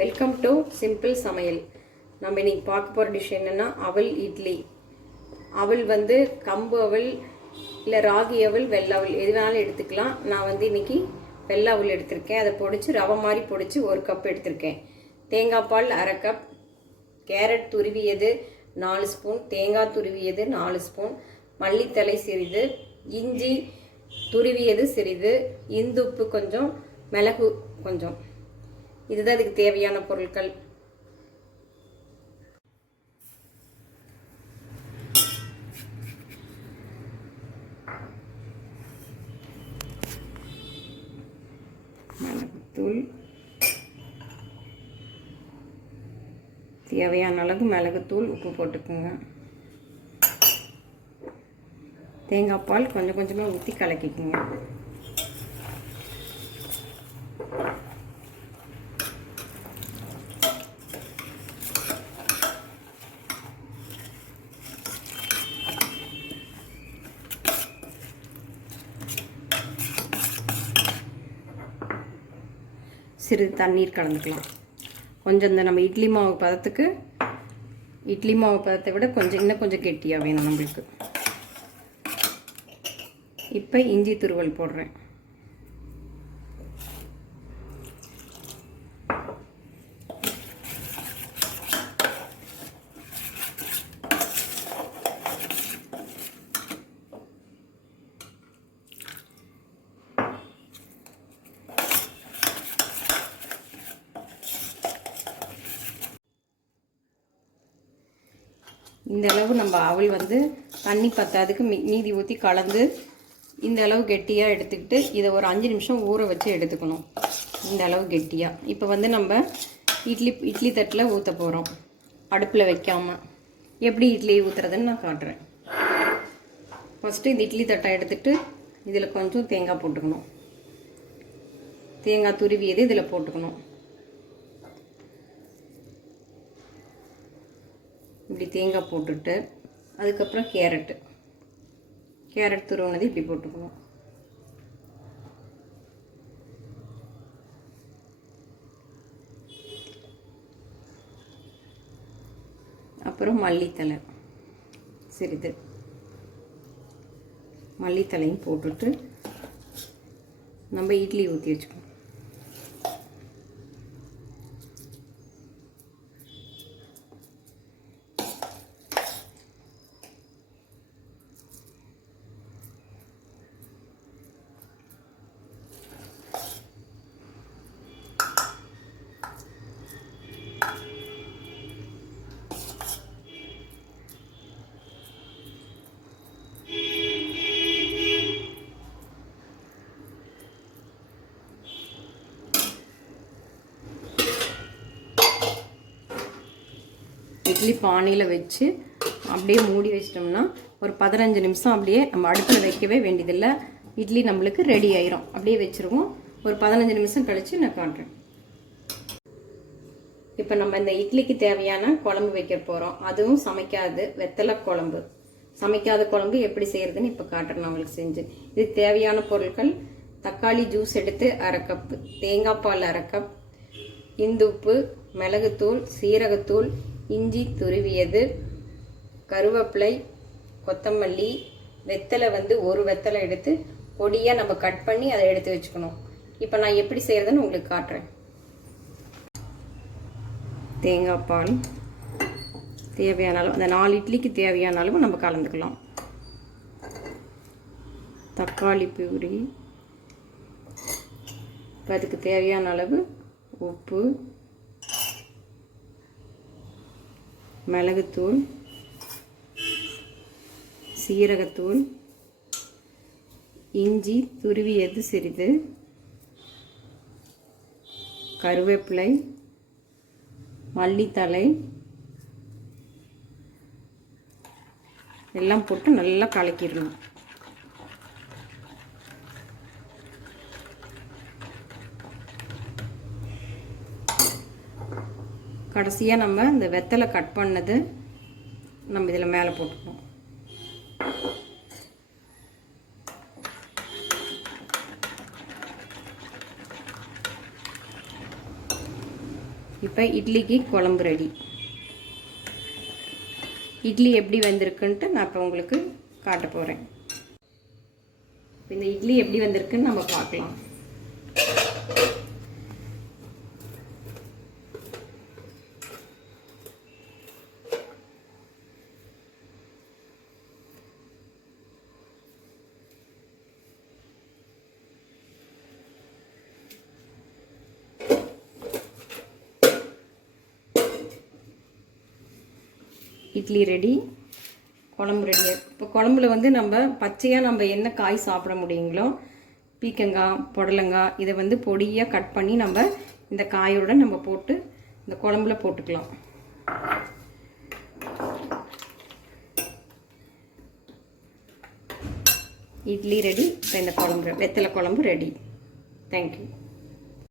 Welcome to simple சமையல். நம்ம இன்னைக்கு பார்க்க போகிற டிஷ் என்னென்னா அவல் இட்லி. அவல் வந்து கம்பு அவல் இல்லை ராகி அவல், வெள்ளை அவல் எது வேணாலும் எடுத்துக்கலாம். நான் இன்னைக்கு வெள்ளை அவல் எடுத்திருக்கேன். அதை பொடிச்சு ரவை மாதிரி பொடிச்சு 1 கப் எடுத்திருக்கேன். தேங்காய் பால் 1/2 கப், கேரட் துருவியது 4 ஸ்பூன், தேங்காய் துருவியது 4 ஸ்பூன், மல்லித்தலை சிறிது, இஞ்சி துருவியது சிறிது, இந்துப்பு கொஞ்சம், மிளகு கொஞ்சம். இதுதான் இதுக்கு தேவையான பொருட்கள். மிளகுத்தூள் தேவையான அளவு, மிளகுத்தூள், உப்பு போட்டுக்குங்க. தேங்காய் பால் கொஞ்சம் கொஞ்சமாக ஊற்றி கலக்கிக்குங்க. சிறிது தண்ணீர் கலந்துக்கலாம். கொஞ்சம் இந்த நம்ம இட்லி மாவு பதத்துக்கு, இட்லி மாவு பதத்தை விட இன்னும் கொஞ்சம் கெட்டியாக வேணும் நம்மளுக்கு. இப்போ இஞ்சி துருவல் போடுறேன். இந்த அளவு நம்ம அவல் தண்ணி பத்தாதுக்கு மீதி ஊற்றி கலந்து இந்த அளவு கெட்டியாக எடுத்துக்கிட்டு இதை ஒரு 5 நிமிஷம் ஊற வச்சு எடுத்துக்கணும். இந்த அளவு கெட்டியாக. இப்போ நம்ம இட்லி தட்டில் ஊற்ற போகிறோம். அடுப்பில் வைக்காமல் எப்படி இட்லி ஊற்றுறதுன்னு நான் காட்டுறேன். ஃபஸ்ட்டு இந்த இட்லி தட்டை எடுத்துகிட்டு இதில் கொஞ்சம் தேங்காய் போட்டுக்கணும். தேங்காய் துருவியது இதில் போட்டுக்கணும். இப்படி தேங்காய் போட்டுட்டு அதுக்கப்புறம் கேரட் துருவினது இப்படி போட்டுக்கணும். அப்புறம் மல்லித்தலை சிறிது, மல்லித்தலையும் போட்டுட்டு நம்ம இட்லி ஊற்றி வச்சுக்கணும். இட்லி பானையில் வச்சு அப்படியே மூடி வச்சிட்டோம்னா ஒரு 15 நிமிஷம் அப்படியே நம்ம அடுப்பில் வைக்கவே வேண்டியதில்லை. இட்லி நம்மளுக்கு ரெடி ஆயிரும். அப்படியே வச்சுருவோம். ஒரு 15 நிமிஷம் கழித்து நான் காட்டுறேன். இப்போ நம்ம இந்த இட்லிக்கு தேவையான குழம்பு வைக்க போகிறோம். அதுவும் சமைக்காது வெத்தலை குழம்பு. சமைக்காத குழம்பு எப்படி செய்கிறதுன்னு இப்போ காட்டுறேன் நான் உங்களுக்கு செஞ்சு. இதுக்கு தேவையான பொருட்கள்: தக்காளி ஜூஸ் எடுத்து 1/2 கப்பு, தேங்காய் பால் 1/2 கப், இந்துப்பு, மிளகுத்தூள், சீரகத்தூள், இஞ்சி துருவியது, கருவேப்பிலை, கொத்தமல்லி, வெத்தலை 1 வெத்தலை எடுத்து பொடியாக நம்ம கட் பண்ணி அதை எடுத்து வச்சுக்கணும். இப்போ நான் எப்படி செய்கிறதுன்னு உங்களுக்கு காட்டுறேன். தேங்காய் பால் தேவையான அளவு, அந்த 4 இட்லிக்கு தேவையான அளவு நம்ம கலந்துக்கலாம். தக்காளி பியூரி, அதுக்கு தேவையான அளவு உப்பு, மிளகுத்தூள், சீரகத்தூள், இஞ்சி துருவியது சிறிது, கருவேப்பிலை, மல்லித்தலை எல்லாம் போட்டு நல்லா கலக்கிடணும். கடைசியாக நம்ம இந்த வெத்தலை கட் பண்ணது நம்ம இதில் மேலே போட்டுக்கணும். இப்போ இட்லிக்கு குழம்பு ரெடி. இட்லி எப்படி வந்திருக்குன்ட்டு நான் இப்போ உங்களுக்கு காட்ட போகிறேன். இந்த இட்லி எப்படி வந்திருக்குன்னு நம்ம பார்க்கலாம். இட்லி ரெடி, குழம்பு ரெடி. இப்போ குழம்புல வந்து நம்ம பச்சையாக நம்ம என்ன காய் சாப்பிட முடியுங்களோ, பீக்கங்காய், புடலங்காய், இதை வந்து பொடியாக கட் பண்ணி நம்ம இந்த காயோட நம்ம போட்டு இந்த குழம்புல போட்டுக்கலாம். இட்லி ரெடி. இப்போ இந்த குழம்பு வெத்தலை குழம்பு ரெடி. தேங்க்யூ.